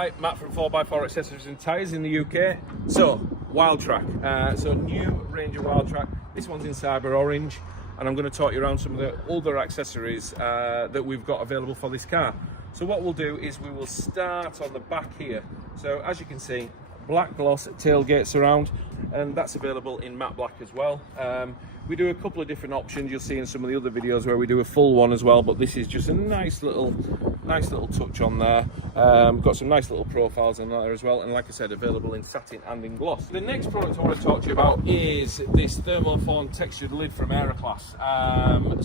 Hi, Matt from 4x4 Accessories and Tyres in the UK. So, Wildtrak. So, new Ranger Wildtrak. This one's in Cyber Orange, and I'm going to talk you around some of the other accessories that we've got available for this car. So, what we'll do is we will start on the back here. So, as you can see, black gloss tailgate surround, and that's available in matte black as well. We do a couple of different options. You'll see in some of the other videos where we do a full one as well, but this is just a nice little touch on there. Got some nice little profiles on there as well, and like I said, available in satin and in gloss. The next product I want to talk to you about is this thermoform textured lid from Aeroclass.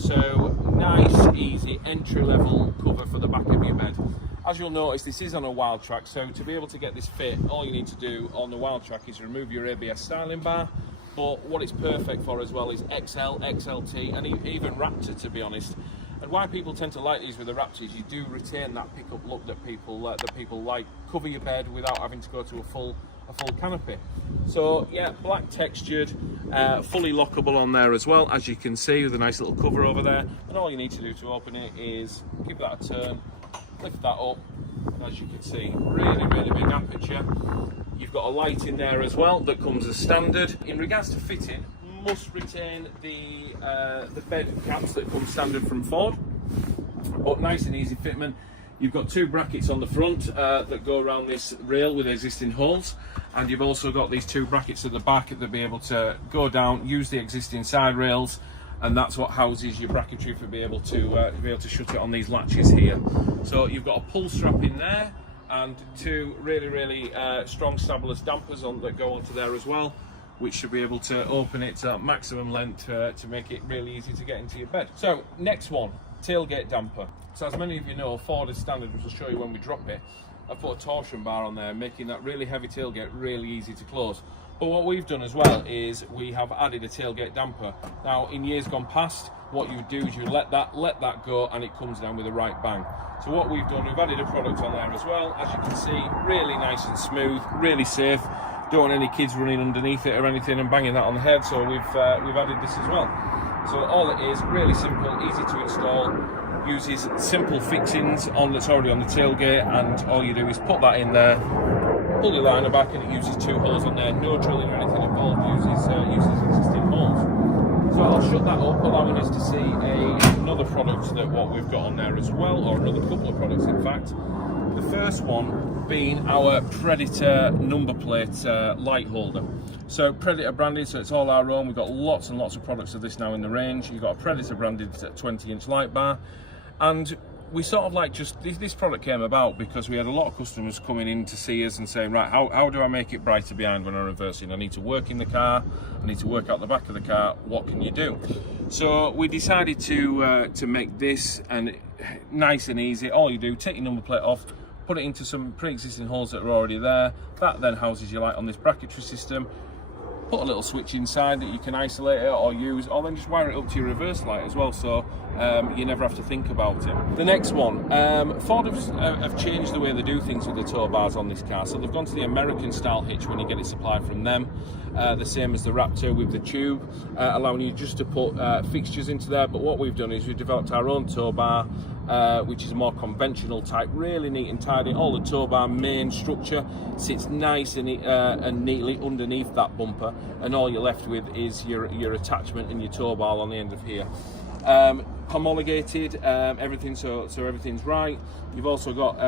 So nice, easy entry-level cover for the back of your bed. As you'll notice, this is on a Wildtrak, so to be able to get this fit, all you need to do on the Wildtrak is remove your ABS styling bar. But what it's perfect for as well is XL, XLT, and even Raptor, to be honest. And why people tend to like these with the Raptor is you do retain that pickup look that people like. Cover your bed without having to go to a full canopy. So yeah, black textured, fully lockable on there as well, as you can see, with a nice little cover over there. And all you need to do to open it is give that a turn, lift that up, and as you can see, really big aperture. You've got a light in there as well that comes as standard. In regards to fitting, must retain the bed caps that come standard from Ford, but nice and easy fitment. You've got two brackets on the front that go around this rail with existing holes, and you've also got these two brackets at the back that be able to go down, use the existing side rails, and that's what houses your bracketry for be able to shut it on these latches here. So you've got a pull strap in there, and two really strong stabless dampers that go onto there as well, which should be able to open it to maximum length to make it really easy to get into your bed. So next one, tailgate damper. So as many of you know, Ford is standard, which I'll show you when we drop it. I've put a torsion bar on there, making that really heavy tailgate really easy to close. But what we've done as well is we have added a tailgate damper. Now, in years gone past, what you do is you let that go, and it comes down with a right bang. So what we've done, we've added a product on there as well. As you can see, really nice and smooth, really safe. Don't want any kids running underneath it or anything and banging that on the head, so we've added this as well. So all it is, really simple, easy to install, uses simple fixings that's already on the tailgate, and all you do is put that in there, pull your liner back, and it uses two holes on there, no drilling or anything involved, uses existing holes. So I'll shut that up, allowing us to see another product that what we've got on there as well, or another couple of products in fact. The first one being our Predator number plate light holder. So Predator branded, so it's all our own. We've got lots and lots of products of this now in the range. You've got a Predator branded 20-inch light bar, and we sort of like this product came about because we had a lot of customers coming in to see us and saying, right, how do I make it brighter behind when I'm reversing? I need to work in the car, I need to work out the back of the car, what can you do? So we decided to make this and nice and easy. All you do, take your number plate off, put it into some pre-existing holes that are already there. That then houses your light on this bracketry system. Put a little switch inside that you can isolate it or use, or then just wire it up to your reverse light as well, so you never have to think about it. The next one, Ford have changed the way they do things with the tow bars on this car. So they've gone to the American style hitch when you get it supplied from them, the same as the Raptor with the tube, allowing you just to put fixtures into there. But what we've done is we've developed our own tow bar, which is a more conventional type, really neat and tidy. All the tow bar main structure sits nice and neatly underneath that bumper, and all you're left with is your attachment and your tow bar on the end of here. Homologated, everything, so everything's right. You've also got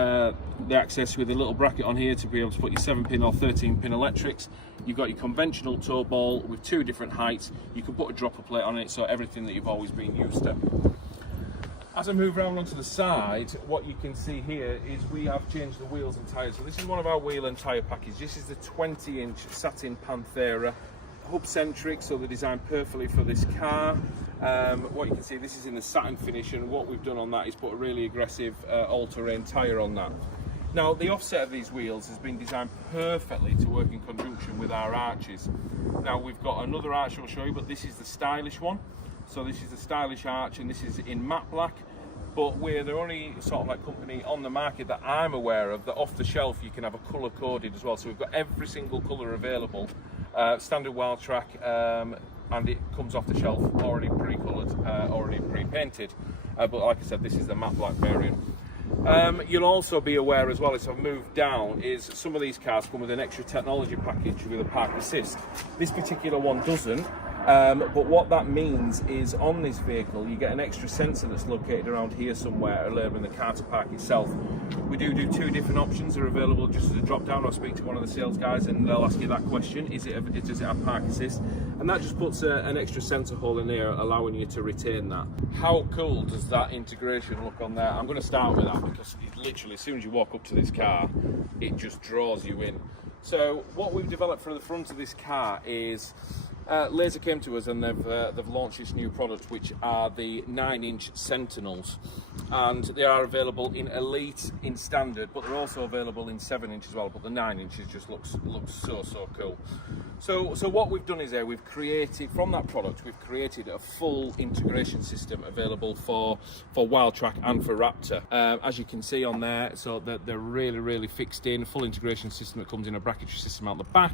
the access with a little bracket on here to be able to put your 7-pin or 13-pin electrics. You've got your conventional tow ball with two different heights. You can put a dropper plate on it, so everything that you've always been used to. As I move around onto the side, what you can see here is we have changed the wheels and tyres. So this is one of our wheel and tyre packages. This is the 20-inch satin PANTHERA, hub-centric, so they're designed perfectly for this car. What you can see, this is in the satin finish, and what we've done on that is put a really aggressive all-terrain tyre on that. Now, the offset of these wheels has been designed perfectly to work in conjunction with our arches. Now, we've got another arch I'll show you, but this is the stylish one. So this is the stylish arch, and this is in matte black. But we're the only sort of like company on the market that I'm aware of that off the shelf you can have a colour coded as well. So we've got every single colour available, standard Wildtrak, and it comes off the shelf already pre-coloured, already pre-painted. But like I said, this is the matte black variant. You'll also be aware as well, as I've moved down, is some of these cars come with an extra technology package with a park assist. This particular one doesn't, but what that means is on this vehicle you get an extra sensor that's located around here somewhere, allowing the car to park itself. We do two different options. They're available just as a drop down. I'll speak to one of the sales guys and they'll ask you that question: does it have park assist? And that just puts an extra sensor hole in there, allowing you to retain that. How cool does that integration look on there? I'm going to start with that because it literally, as soon as you walk up to this car, it just draws you in. So what we've developed for the front of this car is Laser came to us and they've launched this new product, which are the 9-inch Sentinels, and they are available in Elite, in Standard, but they're also available in 7-inch as well. But the 9 inches just looks so cool. So what we've done is we've created from that product, we've created a full integration system available for Wildtrak and for Raptor. As you can see on there, so they're really fixed in. Full integration system that comes in a bracketry system out the back,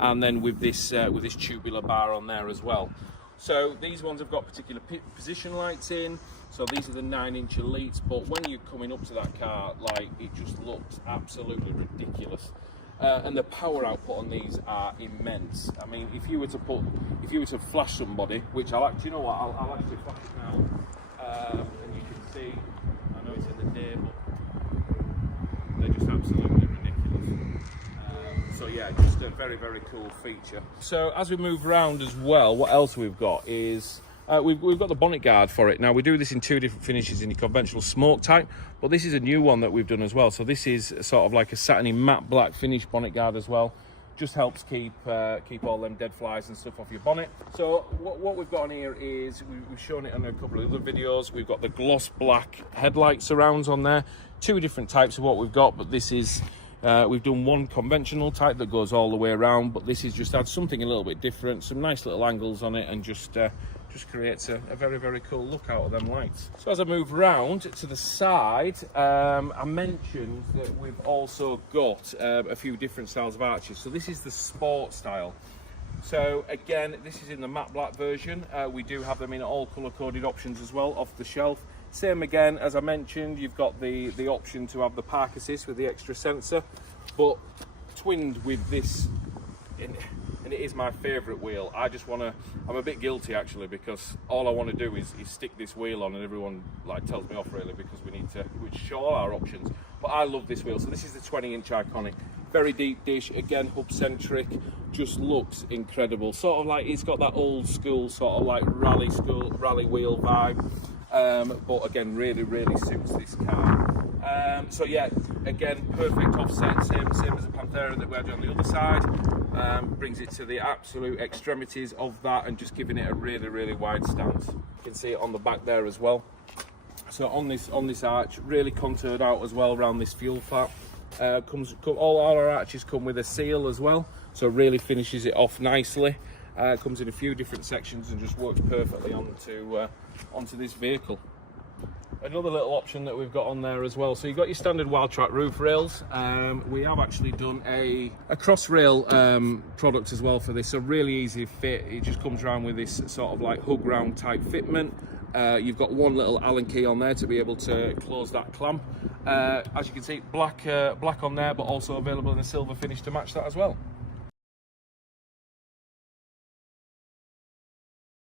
and then with this tubular bar on there as well. So these ones have got particular position lights in. So these are the 9-inch Elites, but when you're coming up to that car, like, it just looks absolutely ridiculous. And the power output on these are immense. I mean, if you were to flash somebody, which I'll actually, you know what, I'll actually flash it now, and you can see, I know it's in the day, but they're just absolutely ridiculous. So yeah, just a very cool feature. So as we move around as well, what else we've got is we've got the bonnet guard for it. Now we do this in two different finishes, in your conventional smoke type, but this is a new one that we've done as well. So this is sort of like a satiny matte black finish bonnet guard as well. Just helps keep all them dead flies and stuff off your bonnet. So what we've got on here is, we've shown it on a couple of other videos, we've got the gloss black headlight surrounds on there. Two different types of what we've got, but this is we've done one conventional type that goes all the way around, but this is just adds something a little bit different, some nice little angles on it, and just creates a very cool look out of them lights. So as I move around to the side, I mentioned that we've also got a few different styles of arches. So this is the sport style. So again, this is in the matte black version. We do have them in all color coded options as well, off the shelf. Same again, as I mentioned, you've got the option to have the park assist with the extra sensor, but twinned with this, and it is my favourite wheel. I'm a bit guilty actually, because all I want to do is stick this wheel on, and everyone like tells me off really, because we show all our options. But I love this wheel. So this is the 20-inch Iconic, very deep dish, again hub centric, just looks incredible. Sort of like, it's got that old school sort of like rally wheel vibe. But again, really suits this car. So yeah, again, perfect offset, same as the Panthera that we had on the other side. Brings it to the absolute extremities of that, and just giving it a really wide stance. You can see it on the back there as well. So on this arch, really contoured out as well around this fuel flap. All our arches come with a seal as well, so really finishes it off nicely. Comes in a few different sections and just works perfectly onto this vehicle. Another little option that we've got on there as well, so you've got your standard Wildtrak roof rails. We have actually done a cross rail product as well for this, so really easy fit. It just comes around with this sort of like hug round type fitment. You've got one little Allen key on there to be able to close that clamp. As you can see, black on there, but also available in a silver finish to match that as well.